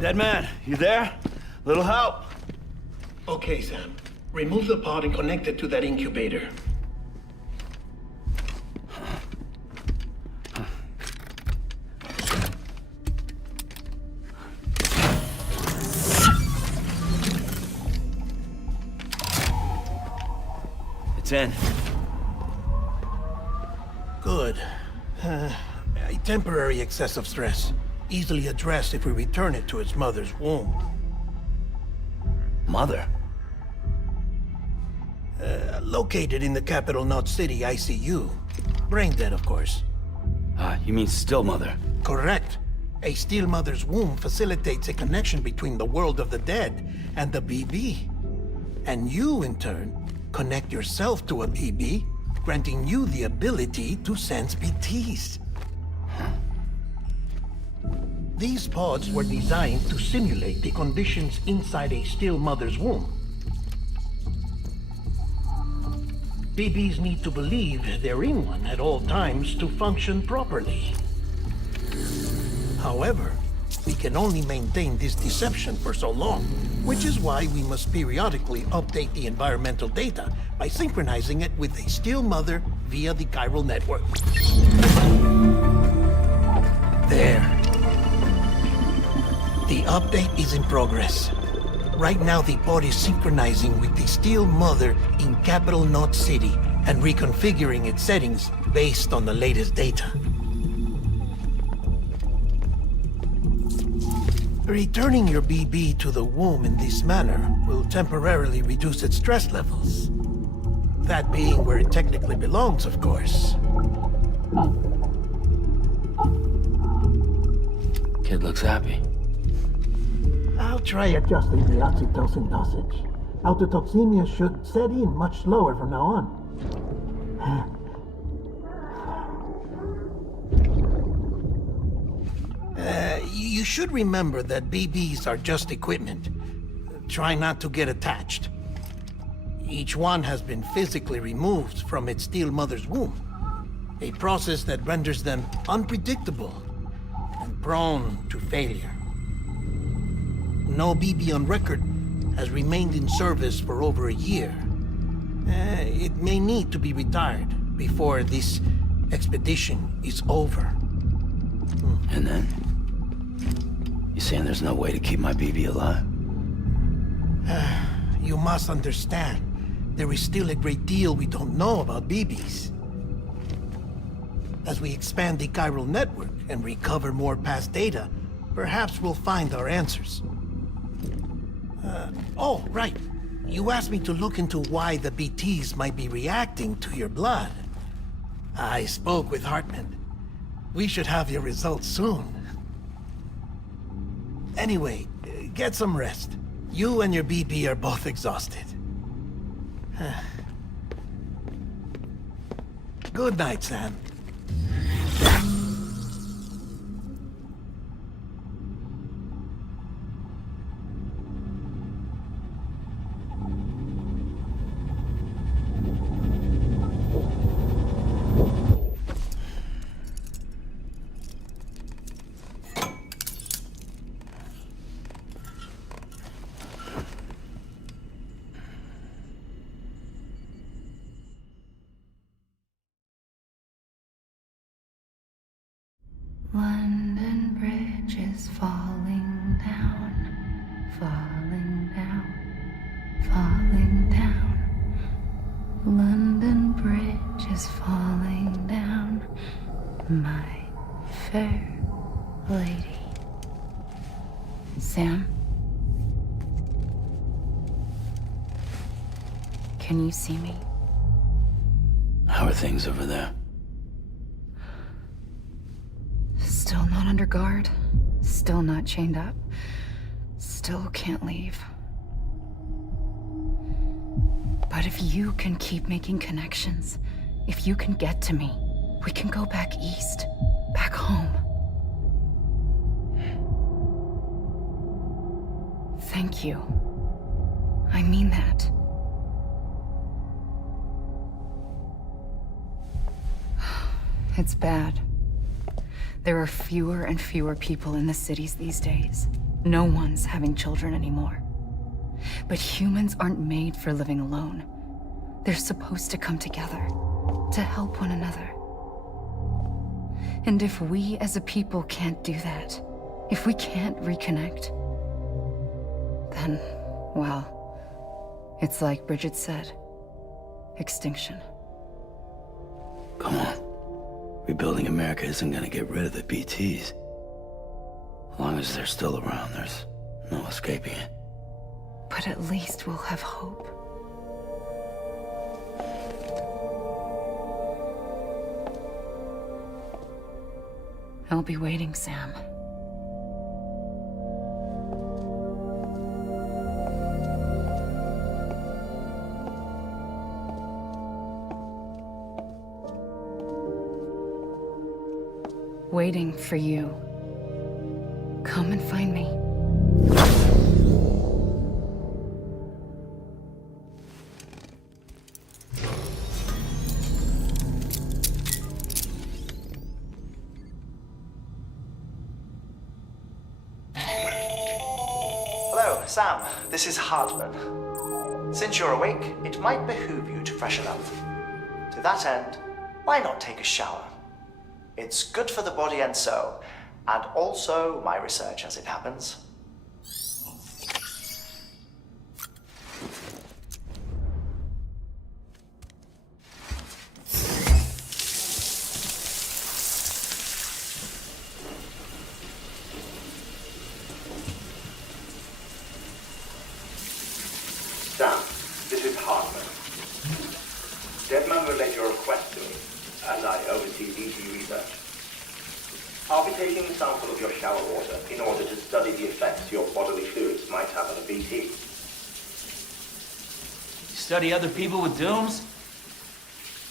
Dead man, you there? Little help? Okay, Sam. Remove the pod and connect it to that incubator. It's in. Good. A temporary excess of stress. Easily addressed if we return it to its mother's womb. Mother? Located in the capital Knot City ICU. Brain dead, of course. You mean still mother? Correct. A still mother's womb facilitates a connection between the world of the dead and the BB. And you, in turn, connect yourself to a BB, granting you the ability to sense BTs. These pods were designed to simulate the conditions inside a still mother's womb. BBs need to believe they're in one at all times to function properly. However, we can only maintain this deception for so long, which is why we must periodically update the environmental data by synchronizing it with a still mother via the chiral network. There. The update is in progress. Right now, the pod is synchronizing with the still mother in capital Knot City and reconfiguring its settings based on the latest data. Returning your BB to the womb in this manner will temporarily reduce its stress levels. That being where it technically belongs, of course. Kid looks happy. I'll try adjusting the oxytocin dosage. Autotoxemia should set in much slower from now on. You should remember that BBs are just equipment. Try not to get attached. Each one has been physically removed from its still mother's womb. A process that renders them unpredictable and prone to failure. No BB on record has remained in service for over a year. It may need to be retired before this expedition is over. And then? You saying there's no way to keep my BB alive? You must understand, there is still a great deal we don't know about BBs. As we expand the chiral network and recover more past data, perhaps we'll find our answers. Oh, right. You asked me to look into why the BTs might be reacting to your blood. I spoke with Hartman. We should have your results soon. Anyway, get some rest. You and your BB are both exhausted. Good night, Sam. London Bridge is falling down, falling down, falling down. London Bridge is falling down, my fair lady. Sam? Can you see me? How are things over there? Still not under guard. Still not chained up. Still can't leave. But if you can keep making connections, if you can get to me, we can go back east. Back home. Thank you. I mean that. It's bad. There are fewer and fewer people in the cities these days. No one's having children anymore. But humans aren't made for living alone. They're supposed to come together, to help one another. And if we as a people can't do that, if we can't reconnect, then, well, it's like Bridget said. extinction. Come on. Rebuilding America isn't gonna get rid of the BTs. As long as they're still around, there's no escaping it. But at least we'll have hope. I'll be waiting, Sam. Waiting for you. Come and find me. Hello, Sam. This is Hartman. Since you're awake, it might behoove you to freshen up. To that end, why not take a shower? It's good for the body and soul, and also my research as it happens. Sam, this is Hartman. Deadman relayed your request to me, as I oversee BT research. I'll be taking a sample of your shower water in order to study the effects your bodily fluids might have on a BT. Study other people with dooms?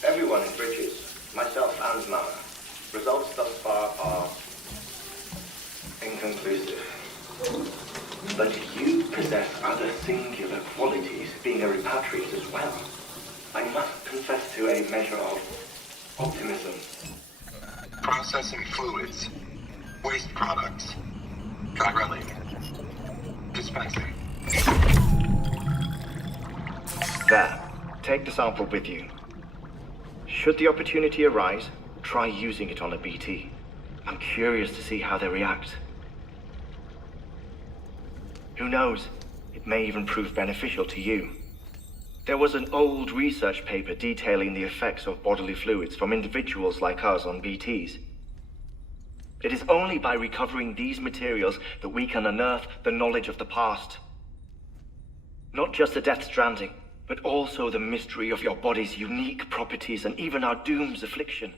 Everyone in Bridges, myself and Mama. Results thus far are inconclusive. But you possess other singular qualities, being a repatriate as well. I must confess to a measure of optimism. Processing fluids. Waste products. Chirelli. Dispensing. There. Take the sample with you. Should the opportunity arise, try using it on a BT. I'm curious to see how they react. Who knows? It may even prove beneficial to you. There was an old research paper detailing the effects of bodily fluids from individuals like us on BTs. It is only by recovering these materials that we can unearth the knowledge of the past. Not just the Death Stranding, but also the mystery of your body's unique properties and even our doom's affliction.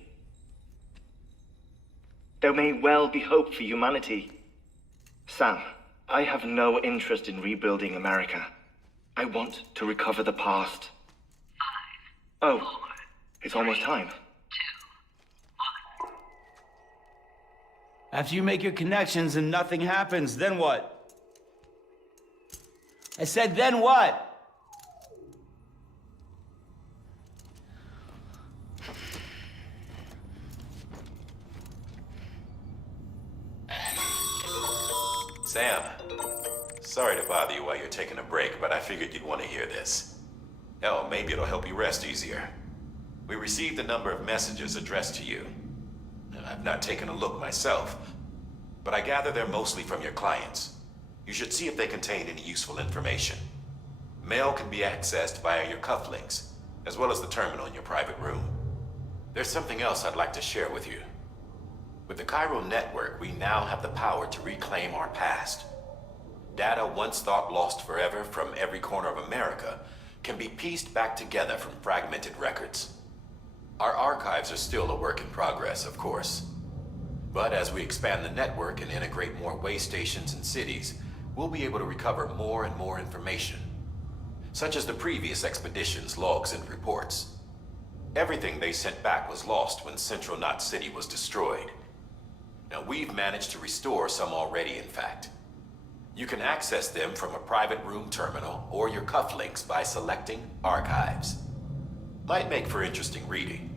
There may well be hope for humanity. Sam, I have no interest in rebuilding America. I want to recover the past. 5, 4, oh, it's almost time. 2, 1. After you make your connections and nothing happens, then what? I said, then what? Sam, sorry to bother you while you're taking a break, but I figured you'd want to hear this. Hell, maybe it'll help you rest easier. We received a number of messages addressed to you. I've not taken a look myself, but I gather they're mostly from your clients. You should see if they contain any useful information. Mail can be accessed via your cufflinks, as well as the terminal in your private room. There's something else I'd like to share with you. With the Cairo network, we now have the power to reclaim our past. Data once thought lost forever from every corner of America can be pieced back together from fragmented records. Our archives are still a work in progress, of course. But as we expand the network and integrate more way stations and cities, we'll be able to recover more and more information, such as the previous expedition's logs and reports. Everything they sent back was lost when Central Knot City was destroyed. Now, we've managed to restore some already, in fact. You can access them from a private room terminal or your cufflinks by selecting Archives. Might make for interesting reading.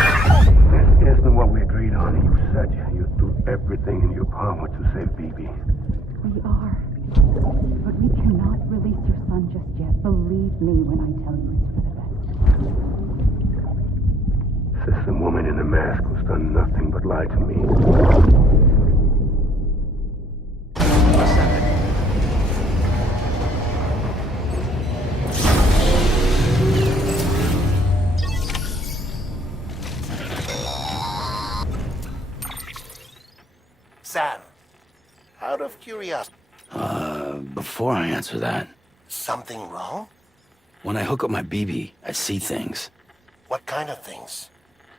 Isn't what we agreed on? You said you'd do everything in your power to save BB. We are. But we cannot release your son just yet. Believe me when I tell you it's for the best. Says the woman in the mask who's done nothing but lie to me. Sam, out of curiosity, Before I answer that, something wrong? when I hook up my BB, I see things. What kind of things?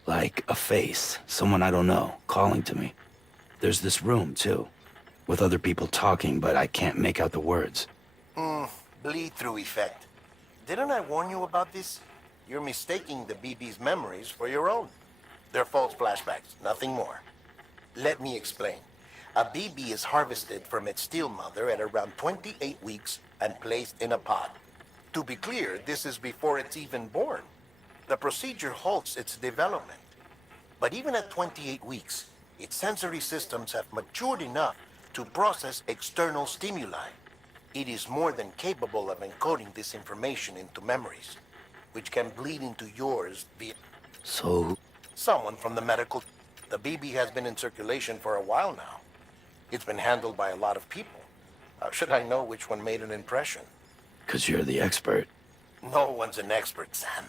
Like a face, someone I don't know, calling to me. There's this room, too, with other people talking, but I can't make out the words. Bleed-through effect. Didn't I warn you about this? You're mistaking the BB's memories for your own. They're false flashbacks, nothing more. Let me explain. A BB is harvested from its steel mother at around 28 weeks and placed in a pod. To be clear, this is before it's even born. The procedure halts its development. But even at 28 weeks, its sensory systems have matured enough to process external stimuli. It is more than capable of encoding this information into memories, which can bleed into yours via So, someone from the medical. The BB has been in circulation for a while now. It's been handled by a lot of people. How should I know which one made an impression? 'cause you're the expert. No one's an expert, Sam.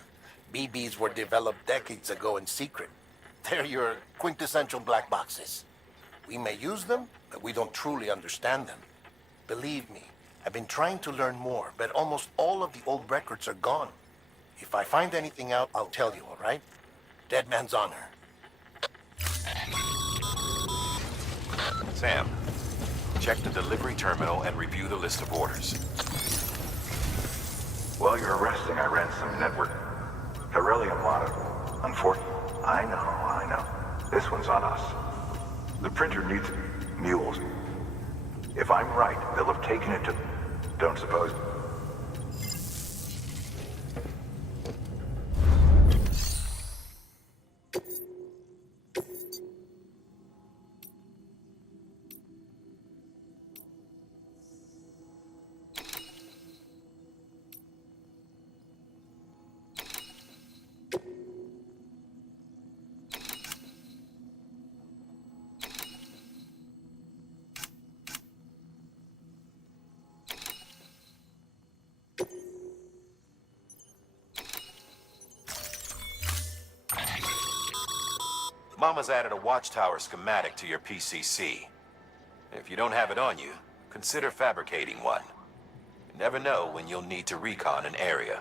BBs were developed decades ago in secret. They're your quintessential black boxes. We may use them, but we don't truly understand them. Believe me, I've been trying to learn more, but almost all of the old records are gone. If I find anything out, I'll tell you, all right? Dead man's honor. Sam, check the delivery terminal and review the list of orders. While you're resting, I ran some network. Beryllium model. Unfortunately, I know. This one's on us. The printer needs mules. If I'm right, they'll have taken it to... Don't suppose... Mama's added a watchtower schematic to your PCC. If you don't have it on you, consider fabricating one. You never know when you'll need to recon an area.